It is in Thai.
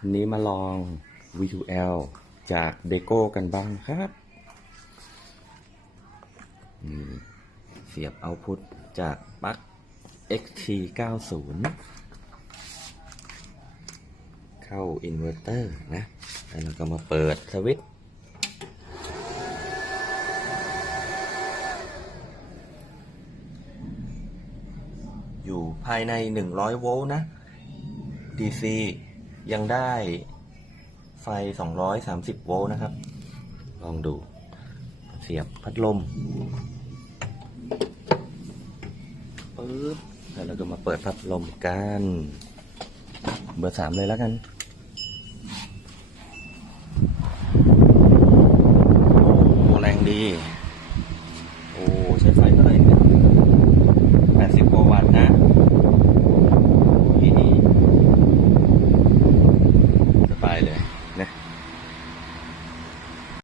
วันนี้มาลอง V2L จากเดโก้กันบ้างครับเสียบเอาพุทจากปลั๊ก XT90 เข้าอินเวอร์เตอร์นะ แล้วเราก็มาเปิดสวิตช์อยู่ภายใน 100 โวลต์นะ DC ยังได้ไฟ 230 โวลต์นะครับ ลองดู เสียบพัดลมปึ๊บแล้วเราก็มาเปิดพัดลมกัน เบอร์สามเลยแล้วกัน